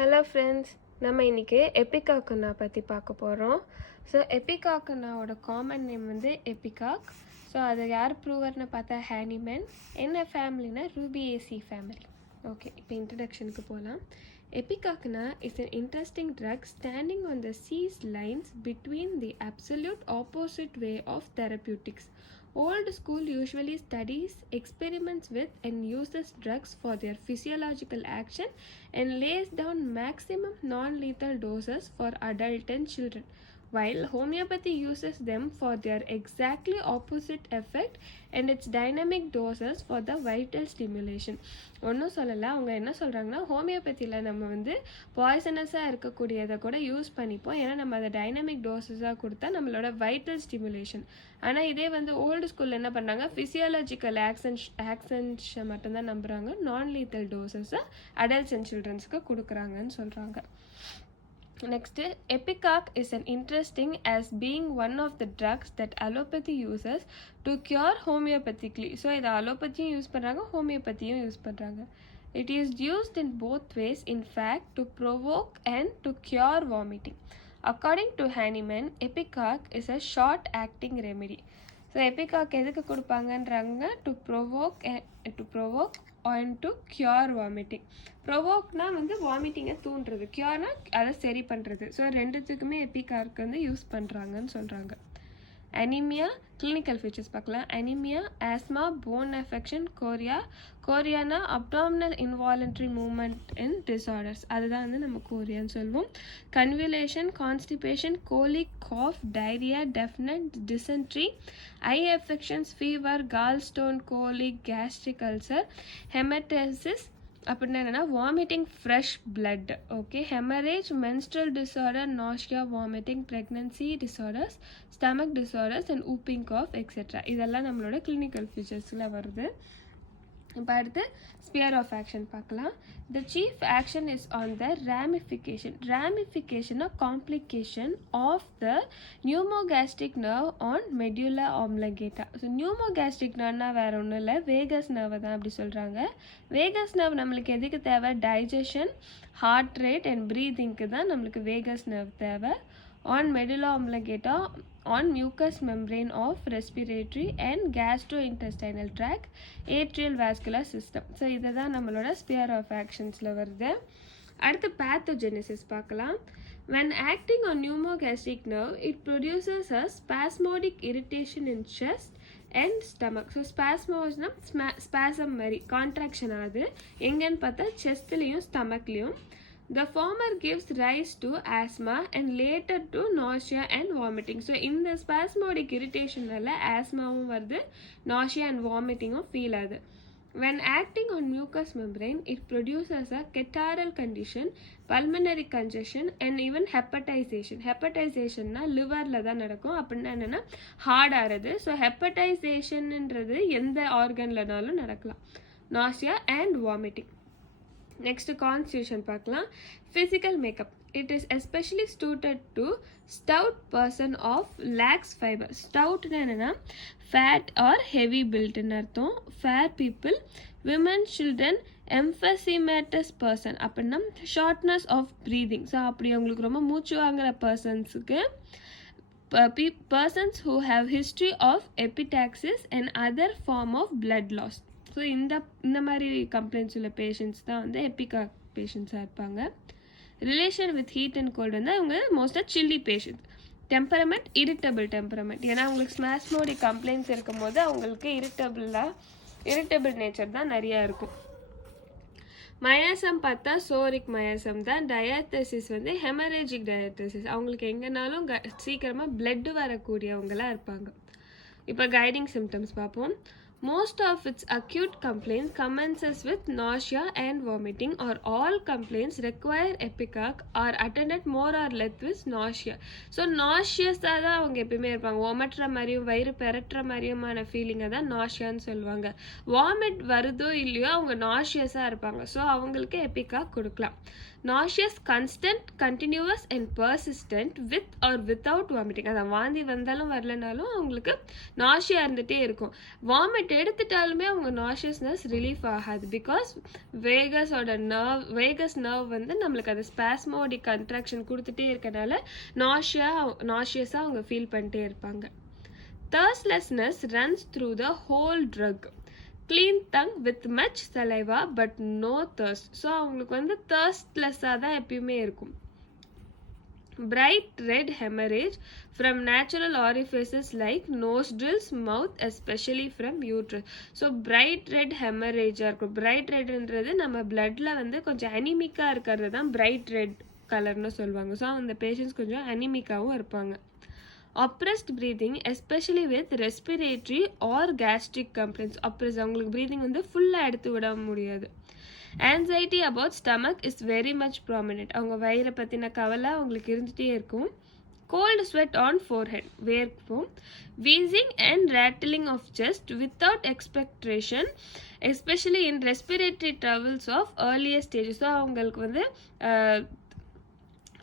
Hello friends, நம்ம இன்றைக்கி எபிகாக்குன்னா பற்றி பார்க்க போகிறோம். ஸோ எபிகாக்குன்னாவோட காமன் நேம் வந்து எபிகாக். ஸோ அதை யார் ப்ரூவர்னு பார்த்தா ஹேனிமேன். என்ன ஃபேமிலினா ரூபியேசி ஃபேமிலி. ஓகே, இப்போ இன்ட்ரடக்ஷனுக்கு போகலாம். Ipecac is an interesting drug standing on the seized lines between the absolute opposite way of therapeutics. Old school usually studies, experiments with and uses drugs for their physiological action and lays down maximum non-lethal doses for adult and children, while homeopathy uses them for their exactly opposite effect and its dynamic doses for the vital stimulation. ஒன்றும் சொல்லலை, அவங்க என்ன சொல்கிறாங்கன்னா ஹோமியோபதியில் நம்ம வந்து பாய்சனஸாக இருக்கக்கூடியதை கூட use பண்ணிப்போம், ஏன்னா நம்ம அதை டைனமிக் டோசஸாக கொடுத்தா நம்மளோட வைட்டல் ஸ்டிமுலேஷன். ஆனால் இதே வந்து ஓல்டு ஸ்கூலில் என்ன பண்ணுறாங்க, ஃபிசியாலஜிக்கல் ஆக்சன்ஸை மட்டும்தான் நம்புகிறாங்க, நான் லீத்தல் டோசஸை அடல்ட்ஸ் அண்ட் சில்ட்ரன்ஸுக்கு கொடுக்குறாங்கன்னு சொல்கிறாங்க. Next, Ipecac is an interesting as being one of the drugs that allopathy uses to cure homeopathically. So, இதை allopathyயும் யூஸ் பண்ணுறாங்க, ஹோமியோபதியும் யூஸ் பண்ணுறாங்க. It is used in both ways, in fact, to provoke and to cure vomiting. According to Hahnemann, Ipecac is a short-acting remedy. So ipecac எதுக்கு கொடுப்பாங்கன்றாங்க, to provoke and to cure vomiting. ப்ரொவோக்னா வந்து வாமிட்டிங்கை தூண்டுறது, கியூர்னா அதை சரி பண்ணுறது. So ரெண்டுத்துக்குமே எபிகாக் வந்து யூஸ் பண்ணுறாங்கன்னு சொல்கிறாங்க. அனிமியா, கிளினிக்கல் ஃபீச்சர்ஸ் பார்க்கலாம். அனிமியா, ஆஸ்மா, போன் அஃபெக்ஷன், கோரியானா abdominal involuntary movement in disorders, அதுதான் வந்து நம்ம கோரியான்னு சொல்லுவோம். Convulsion, constipation, colic, cough, diarrhoea, deafness, dysentery, eye affections, fever, gall stone, colic, gastric ulcer, haematemesis அப்படின்னா என்னென்னா vomiting fresh blood. Okay, haemorrhage, menstrual disorder, nausea, vomiting, pregnancy disorders, stomach disorders and whooping cough etcetera. இதெல்லாம் நம்மளோட clinical ஃபீச்சர்ஸில் வருது. இப்போ அடுத்து sphere of action பார்க்கலாம். The chief action is on the ramification complication of the pneumogastric nerve on medulla oblongata. So pneumogastric நர்வ்னா வேறு ஒன்றும் இல்லை, வேகஸ் நர்வை தான் அப்படி சொல்கிறாங்க. வேகஸ் நர்வ் நம்மளுக்கு எதுக்கு தேவை, டைஜஷன், ஹார்ட் ரேட் அண்ட் ப்ரீதிங்க்கு தான் நம்மளுக்கு வேகஸ் நர்வ் தேவை. on medulla oblongata, on mucous membrane of respiratory and gastrointestinal tract, atrial vascular system. So இதை தான் நம்மளோட ஸ்பியர் ஆஃப் ஆக்ஷன்ஸில் வருது. அடுத்து பேத்தோஜெனிசிஸ் பார்க்கலாம். When acting on pneumogastric nerve, it produces a spasmodic irritation in chest and stomach. So ஸ்பாஸ்மோஸ்னா spasm மாதிரி contraction ஆகுது, எங்கன்னு பார்த்தா செஸ்ட்லேயும் ஸ்டமக்லேயும். The former gives rise to asthma and later to nausea and vomiting. So, இந்த spasmodic irritation-னால asthma-வும் வருது, nausea and vomiting-ம் feel ஆகுது. When acting on mucous membrane, it produces a catarrhal condition, pulmonary congestion and even hepatization. Hepatization-னா liver-ல தான் நடக்கும், அப்படின்னா என்னென்னா heart ஆகிறது. So ஹெப்படைசேஷன்ன்றது எந்த ஆர்கன்லனாலும் நடக்கலாம். nausea and vomiting. Next constitution பார்க்கலாம். Physical makeup. It is especially suited to stout person of lax fibre. ஸ்டவுட்னு என்னென்னா ஃபேட் ஆர் ஹெவி பில்ட்னு அர்த்தம். Fair people, women, children, emphysematous person அப்படின்னா ஷார்ட்னஸ் ஆஃப் ப்ரீதிங். ஸோ அப்படி அவங்களுக்கு ரொம்ப மூச்சு வாங்குகிற பர்சன்ஸுக்கு, persons who have history of epistaxis and other form of blood loss. So இந்த மாதிரி கம்ப்ளைண்ட்ஸ் உள்ள பேஷண்ட்ஸ் தான் வந்து எபிகாக் பேஷண்ட்ஸாக இருப்பாங்க. Relation with heat and cold வந்து அவங்க மோஸ்ட்டாக chilly patient. Temperament, irritable temperament, ஏன்னா அவங்களுக்கு ஸ்மாஸ்மோடிக் கம்ப்ளைண்ட்ஸ் இருக்கும் போது அவங்களுக்கு இரிட்டபிள் நேச்சர் தான் நிறையா இருக்கும். மயாசம் பார்த்தா சோரிக் மயாசம் தான். டயத்தசிஸ் வந்து ஹெமரேஜிக் டயத்தசிஸ், அவங்களுக்கு எங்கேனாலும் சீக்கிரமாக பிளட்டு வரக்கூடியவங்களாக இருப்பாங்க. இப்போ கைடிங் சிம்டம்ஸ் பார்ப்போம். Most of its acute complaints commences with nausea and vomiting, or all complaints require Ipecac are attended more or less with nausea. So nauseous-ஆ தான் அவங்க எப்பயுமே இருப்பாங்க, ஒமட்டுற மாதிரியும் வயிறு பெரட்டுற மாதிரியுமான ஃபீலிங்கை தான் நாஷியான்னு சொல்லுவாங்க. வாமிட் வருதோ இல்லையோ அவங்க நாஷியஸாக இருப்பாங்க. ஸோ அவங்களுக்கு Ipecac கொடுக்கலாம். nauseous, constant, continuous and persistent with or without vomiting. அதான் வாந்தி வந்தாலும் வரலனாலும் அவங்களுக்கு நாஷியா இருந்துகிட்டே இருக்கும். வாமிட் வாமிட் எடுத்துட்டாலுமே அவங்க நாஷியஸ்னஸ் ரிலீஃப் ஆகாது. பிகாஸ் வேகஸ் நர்வ் வந்து நம்மளுக்கு அது ஸ்பாஸ்மோடிக் கன்ட்ராக்ஷன் கொடுத்துட்டே இருக்கனால நாஷியஸாக அவங்க ஃபீல் பண்ணிட்டே இருப்பாங்க. Thirstlessness runs through the whole drug. Clean tongue with much saliva but no thirst. So அவங்களுக்கு வந்து thirstless-ஆக தான் எப்பயுமே இருக்கும். Bright red hemorrhage from natural orifices like nostrils, mouth, especially from uterus. So bright red hemorrhage இருக்கும். bright redன்றது நம்ம பிளட்ல வந்து கொஞ்சம் அனிமிக்காக இருக்கிறது தான் bright red கலர்னு சொல்லுவாங்க. ஸோ அந்த பேஷண்ட்ஸ் கொஞ்சம் அனிமிக்காகவும் இருப்பாங்க. Oppressed breathing, especially with respiratory or gastric complaints. அவங்களுக்கு breathing வந்து ஃபுல்லாக எடுத்து விட முடியாது. Anxiety about stomach is very much prominent. அவங்க வயிறை பற்றின கவலை அவங்களுக்கு இருந்துகிட்டே இருக்கும். Cold sweat on forehead, வேர்க்கும். Wheezing and rattling of chest without expectoration, especially in respiratory troubles of earlier stages. So அவங்களுக்கு வந்து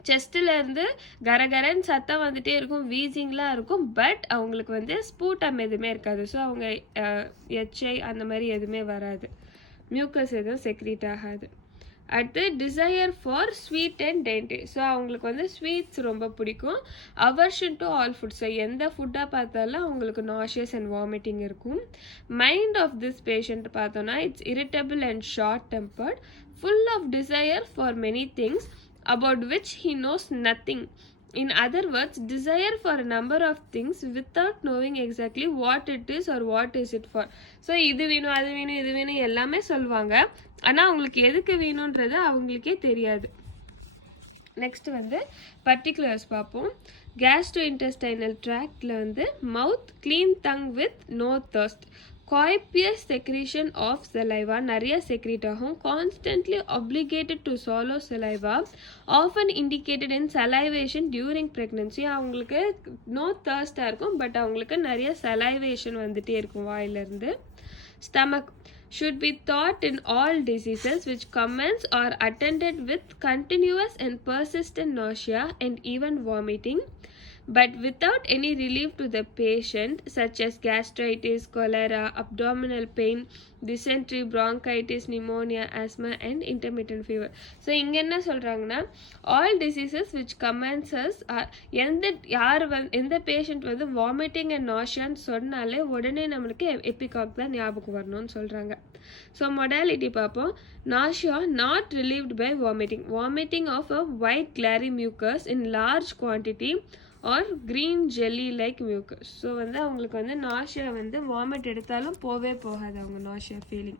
செஸ்ட்டில் இருந்து கரகரன்னு சத்தம் வந்துட்டே இருக்கும், வீசிங்லாம் இருக்கும். பட் அவங்களுக்கு வந்து ஸ்பூட்டம் எதுவுமே இருக்காது. ஸோ அவங்க எச்ஐ அந்த மாதிரி எதுவுமே வராது. மியூக்கஸ் எதுவும் செக்ரீட் ஆகாது. அடுத்து desire for sweet and dainty. So அவங்களுக்கு வந்து ஸ்வீட்ஸ் ரொம்ப பிடிக்கும். Aversion to all food. So எந்த ஃபுட்டாக பார்த்தாலும் அவங்களுக்கு நாஷியஸ் அண்ட் வாமிட்டிங் இருக்கும். மைண்ட் ஆஃப் திஸ் பேஷண்ட் பார்த்தோன்னா it's irritable and short tempered, full of desire for many things about which he knows nothing. In other words, desire for a number of things without knowing exactly what it is or what is it for. So இது வேணும் அது வேணும் இது வேணும் எல்லாமே சொல்லுவாங்க. ஆனால் அவங்களுக்கு எதுக்கு வேணுன்றது அவங்களுக்கே தெரியாது. நெக்ஸ்ட் வந்து பர்டிகுலர்ஸ் பார்ப்போம். கேஸ்ட்ரோஇன்டெஸ்டைனல் ட்ராக்டில் வந்து mouth, clean tongue with no thirst. copious secretion of saliva, நிறைய செக்ரீட் ஆகும். constantly obligated to swallow saliva, often indicated in salivation during pregnancy. அவங்களுக்கு நோ தர்ஸ்டாக இருக்கும், பட் அவங்களுக்கு நிறைய சலைவேஷன் வந்துட்டே இருக்கும் வாயிலிருந்து. stomach should be thought in all diseases which commence or attended with continuous and persistent nausea and even vomiting, but without any relief to the patient, such as gastritis, cholera, abdominal pain, dysentery, bronchitis, pneumonia, asthma and intermittent fever. So இங்கே என்ன சொல்கிறாங்கன்னா, all diseases which commences எந்த patient வந்து vomiting and நாஷியான்னு சொன்னாலே உடனே நம்மளுக்கு எபிகாக் தான் ஞாபகம் வரணும்னு சொல்கிறாங்க. ஸோ மொடாலிட்டி பார்ப்போம். Nausea not relieved by vomiting of a white glary mucus in large quantity or green jelly like mucus. So வந்து அவங்களுக்கு வந்து நாஷியா வந்து வாமிட் எடுத்தாலும் போகாது அவங்க நாஷியா ஃபீலிங்.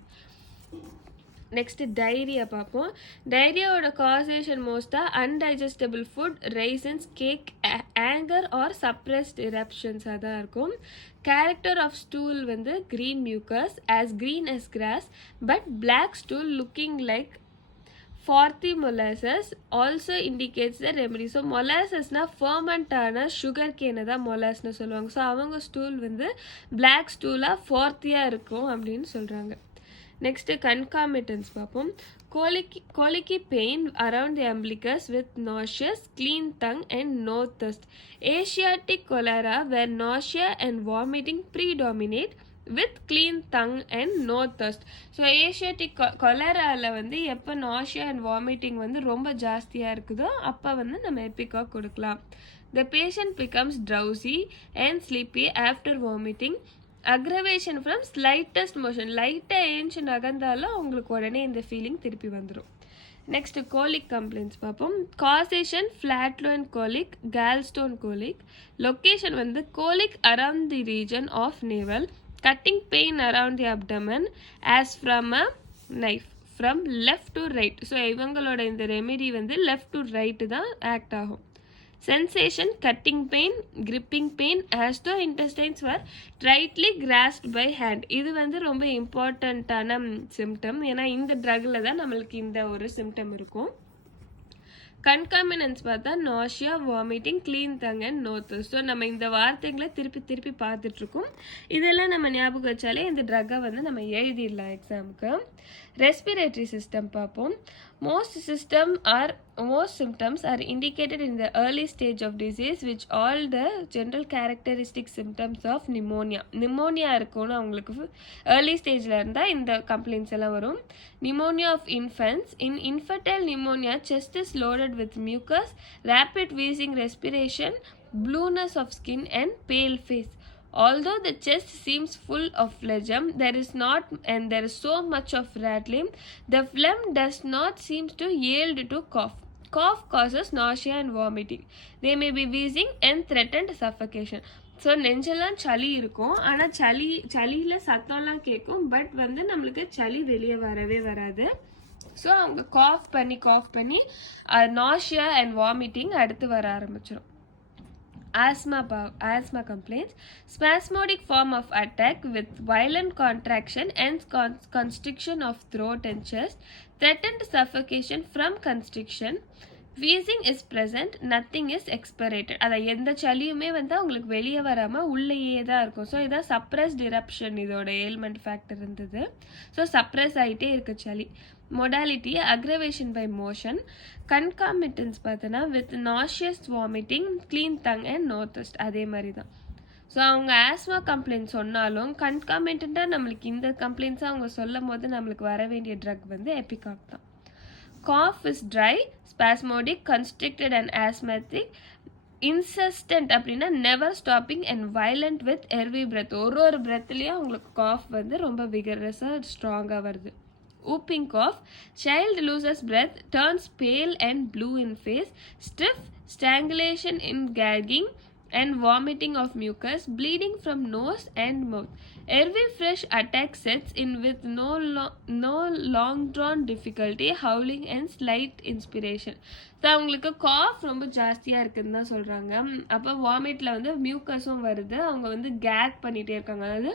நெக்ஸ்ட் டைரியா பார்ப்போம். டைரியாவோட காசேஷன் மோஸ்ட்டாக indigestible food, raisins, cake, anger or suppressed இரப்ஷன்ஸாக தான் இருக்கும். கேரக்டர் ஆஃப் ஸ்டூல் வந்து green mucus, as green as grass, but black stool looking like frothy molasses also indicates the remedy. So மொலாசஸ்னால் ஃபர்மெண்டான sugar கேனை தான் மொலாஸ்னு சொல்லுவாங்க. ஸோ அவங்க ஸ்டூல் வந்து பிளாக் ஸ்டூலாக ஃபார்த்தியாக இருக்கும் அப்படின்னு சொல்கிறாங்க. நெக்ஸ்ட்டு கன்காமிட்டன்ஸ் பார்ப்போம். colicky pain around the umbilicus with nauseous, clean tongue and no thirst. Asiatic cholera where nausea and vomiting predominate with clean tongue and no thirst. So Asiatic கொலராவில் வந்து எப்போ Nashiya and vomiting வந்து ரொம்ப ஜாஸ்தியாக இருக்குதோ அப்போ வந்து நம்ம எபிகாக் கொடுக்கலாம். The patient becomes drowsy and sleepy after vomiting. Aggravation from slightest motion. லைட்டாக ஏஞ்சி நகர்ந்தாலும் அவங்களுக்கு உடனே இந்த ஃபீலிங் திருப்பி வந்துடும். நெக்ஸ்ட் கோலிக் கம்ப்ளைண்ட்ஸ் பார்ப்போம். Causation flatulent colic, gallstone colic. Location வந்து colic around the region of navel, cutting pain around the abdomen as from a knife from left to right. So இவங்களோட இந்த ரெமெடி வந்து left to right தான் act ஆகும். sensation, cutting pain, gripping pain as though intestines were tightly grasped by hand. இது வந்து ரொம்ப இம்பார்ட்டண்ட்டான symptom. ஏன்னா இந்த ட்ரக்கில் தான் நம்மளுக்கு இந்த ஒரு சிம்டம் இருக்கும். கன்காமினன்ஸ் பார்த்தா nausea, vomiting, clean tongue and no thirst. So நம்ம இந்த வார்த்தைகளை திருப்பி பார்த்துட்ருக்கோம். இதெல்லாம் நம்ம ஞாபகம் வச்சாலே இந்த ட்ரக்கை வந்து நம்ம எழுதிடலாம் எக்ஸாமுக்கு. ரெஸ்பிரேட்டரி சிஸ்டம் பார்ப்போம். Most symptoms are indicated in the early stage of disease, which all the general characteristic symptoms of pneumonia. Pneumonia இருக்கும்னு அவங்களுக்கு early stageல இருந்தா இந்த complaints எல்லாம் வரும். Pneumonia of infants. In infantile pneumonia, chest is loaded with mucus, rapid wheezing respiration, blueness of skin and pale face. Although the chest seems full of phlegm, there is so much of rattling. The phlegm does not seem to yield to cough. Cough causes nausea and vomiting. They may be wheezing and threatened suffocation. So நெஞ்செல்லாம் சளி இருக்கும், ஆனால் சளியில் சத்தம்லாம் கேட்கும், but வந்து நம்மளுக்கு சளி வெளியே வரவே வராது. ஸோ அவங்க காஃப் பண்ணி நாஷியா அண்ட் வாமிட்டிங் அடுத்து வர ஆரம்பிச்சிடும். Asthma complaints. Spasmodic form of attack with violent contraction and constriction of throat and chest. Threatened suffocation from constriction. Wheezing is present. Nothing is expirated. அதை எந்த சளியுமே வந்து அவங்களுக்கு வெளியே வராமல் உள்ளேயே தான் இருக்கும். ஸோ இதான் சப்ரஸ்ட் இரப்ஷன் இதோட ஏல்மெண்ட் ஃபேக்டர் இருந்தது. ஸோ சப்ரஸ் ஆகிட்டே இருக்கு சளி. Modality aggravation by motion. Concomitants பார்த்தோன்னா with nauseous vomiting, clean tongue and no thirst. அதே மாதிரி தான். ஸோ அவங்க ஆஸ்மா கம்ப்ளைண்ட் சொன்னாலும் கன்காமிட்டண்ட்டாக நம்மளுக்கு இந்த கம்ப்ளைண்ட்ஸை அவங்க சொல்லும் போது நம்மளுக்கு வர வேண்டிய ட்ரக் வந்து எபிகாக் தான். Cough is dry, spasmodic, constricted and asthmatic. Insistent அப்படின்னா never stopping and violent with every breath. ஒரு breathலேயும் அவங்களுக்கு காஃப் வந்து ரொம்ப விகரஸாக ஸ்ட்ராங்காக வருது. Whooping cough. Child loses breath, turns pale and blue in face, stiff, strangulation in gagging and vomiting of mucus, bleeding from nose and mouth. Every fresh attack sets in with no long drawn difficulty, howling and slight inspiration. So அவங்களுக்கு cough ரொம்ப ஜாஸ்தியாக இருக்குதுன்னு தான் சொல்கிறாங்க. அப்போ வாமிட்டில் வந்து மியூக்கஸும் வருது, அவங்க வந்து கேக் பண்ணிகிட்டே இருக்காங்க, அதாவது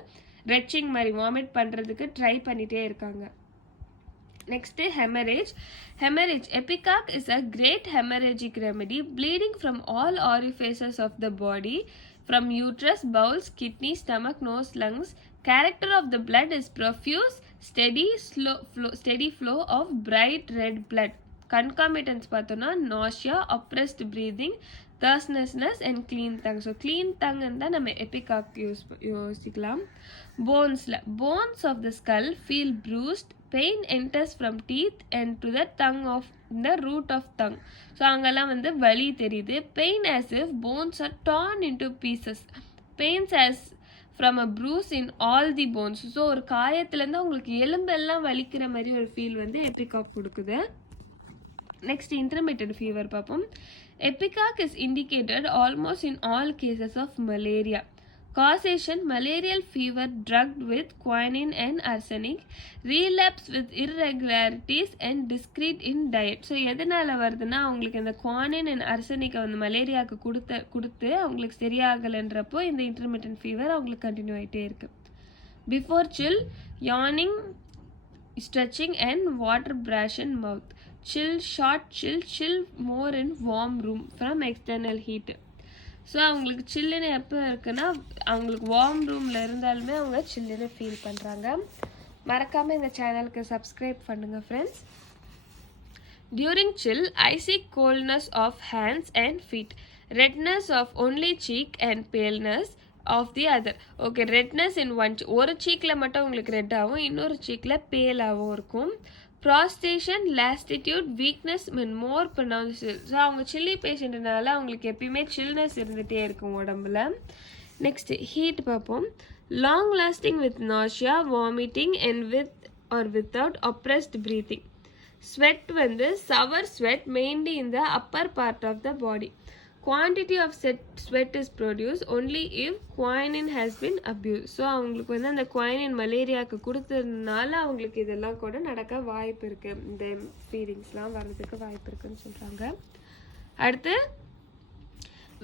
ரெச்சிங் மாதிரி வாமிட் பண்ணுறதுக்கு ட்ரை பண்ணிகிட்டே இருக்காங்க. Next, hemorrhage. Ipecac is a great hemorrhagic remedy. Bleeding from all orifices of the body, from uterus, bowels, kidney, stomach, nose, lungs. Character of the blood is profuse, steady flow of bright red blood. Concomitants பார்த்தோன்னா nausea, oppressed breathing, thirstness and clean tongue. So clean tongue தான் நம்ம எபிகாக் யோசிக்கலாம். Bones of the skull feel bruised. Pain enters from teeth and to the tongue of the root of tongue. So அங்கெல்லாம் வந்து வலி தெரியுது. Pain as if bones are torn into pieces. Pains as from a bruise in all the bones. So ஒரு காயத்துலேருந்து அவங்களுக்கு எலும்பெல்லாம் வலிக்கிற மாதிரி ஒரு ஃபீல் வந்து எபிகாக் கொடுக்குது. நெக்ஸ்ட் intermittent fever பார்ப்போம். Ipecac is indicated almost in all cases of malaria. Causation: malarial fever drugged with quinine and arsenic. Relapse with irregularities and discrete in diet. So எதனால் வருதுன்னா அவங்களுக்கு இந்த குவானின் அண்ட் அர்சனிக்கை வந்து மலேரியாவுக்கு கொடுத்து அவங்களுக்கு சரியாகலைன்றப்போ இந்த இன்டர்மிட்டன்ட் ஃபீவர் அவங்களுக்கு கண்டினியூ ஆகிட்டே இருக்கு. Before chill, yawning, stretching and water brush in mouth. Short chill more in warm room from external heat. So அவங்களுக்கு சில்லுன்னு எப்போ இருக்குன்னா அவங்களுக்கு வார்ம் ரூமில் இருந்தாலுமே அவங்க சில்லுன்னு ஃபீல் பண்ணுறாங்க. மறக்காமல் இந்த சேனலுக்கு சப்ஸ்கிரைப் பண்ணுங்கள் friends. During chill, icy coldness of hands and feet, redness of only cheek and paleness of the other. Okay, redness in ஒரு சீக்கில் மட்டும் உங்களுக்கு ரெட்டாகவும் இன்னொரு சீக்கில் பேலாகவும் இருக்கும். Prostration, lassitude, weakness and more pronounced. So அவங்க சில்லி பேஷண்ட்னால அவங்களுக்கு எப்பயுமே சில்னஸ் இருந்துகிட்டே இருக்கும் உடம்புல. நெக்ஸ்ட் ஹீட் பார்ப்போம். Long lasting with nausea, vomiting and with or without oppressed breathing. Sweat வந்து sour sweat mainly in the upper part of the body. Quantity of sweat is produced only if quinine has been abused. So அவங்களுக்கு வந்து அந்த குவைனின் மலேரியாவுக்கு கொடுத்ததுனால அவங்களுக்கு இதெல்லாம் கூட நடக்க வாய்ப்பு இருக்குது, இந்த ஃபீலிங்ஸ்லாம் வர்றதுக்கு வாய்ப்பு இருக்குன்னு சொல்கிறாங்க. அடுத்து,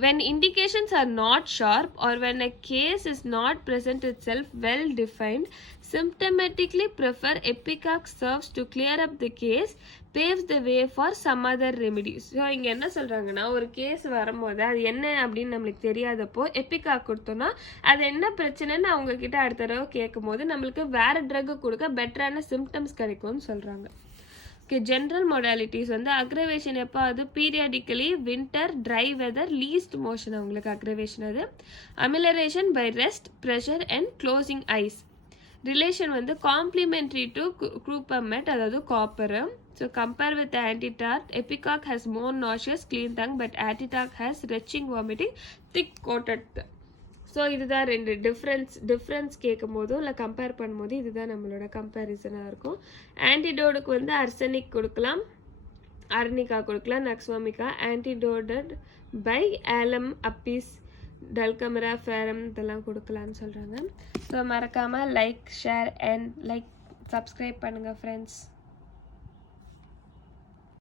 when indications are not sharp or when a case is not present itself well defined, symptomatically prefer Ipecac serves to clear up the case, paves the way for some other remedies. So இங்கே என்ன சொல்கிறாங்கன்னா, ஒரு case வரும்போது அது என்ன அப்படின்னு நம்மளுக்கு தெரியாதப்போ Ipecac கொடுத்தோன்னா அது என்ன பிரச்சனைன்னு அவங்கக்கிட்ட அடுத்த தடவை கேட்கும் போது நம்மளுக்கு வேறு ட்ரக்கு கொடுக்க பெட்டரான சிம்டம்ஸ் கிடைக்கும்னு சொல்கிறாங்க. ஜென்ரல் மொடாலிட்டிஸ் வந்து அக்ரவேஷன் எப்போ அது periodically winter dry weather least motion அவங்களுக்கு அக்ரவேஷன் அது amelioration by rest pressure and closing eyes relation வந்து காம்ப்ளிமெண்ட்ரி டு குரூப்பமெட் அதாவது copper so compare with ant tart ipecac has more nauseous clean tongue but ant tart has retching vomiting thick coated so இதுதான் ரெண்டு difference கேட்கும் போதும் இல்லை compare பண்ணும்போது இதுதான் நம்மளோட கம்பேரிசனாக இருக்கும் ஆன்டிடோடுக்கு வந்து அர்சனிக் கொடுக்கலாம் அர்னிகா கொடுக்கலாம் நக்ஸ்வாமிகா ஆன்டிடோடட் பை ஆலம் அப்பீஸ் டல்கமரா ஃபேரம் இதெல்லாம் கொடுக்கலான்னு சொல்கிறாங்க ஸோ மறக்காமல் லைக் ஷேர் அண்ட் சப்ஸ்கிரைப் பண்ணுங்கள் ஃப்ரெண்ட்ஸ்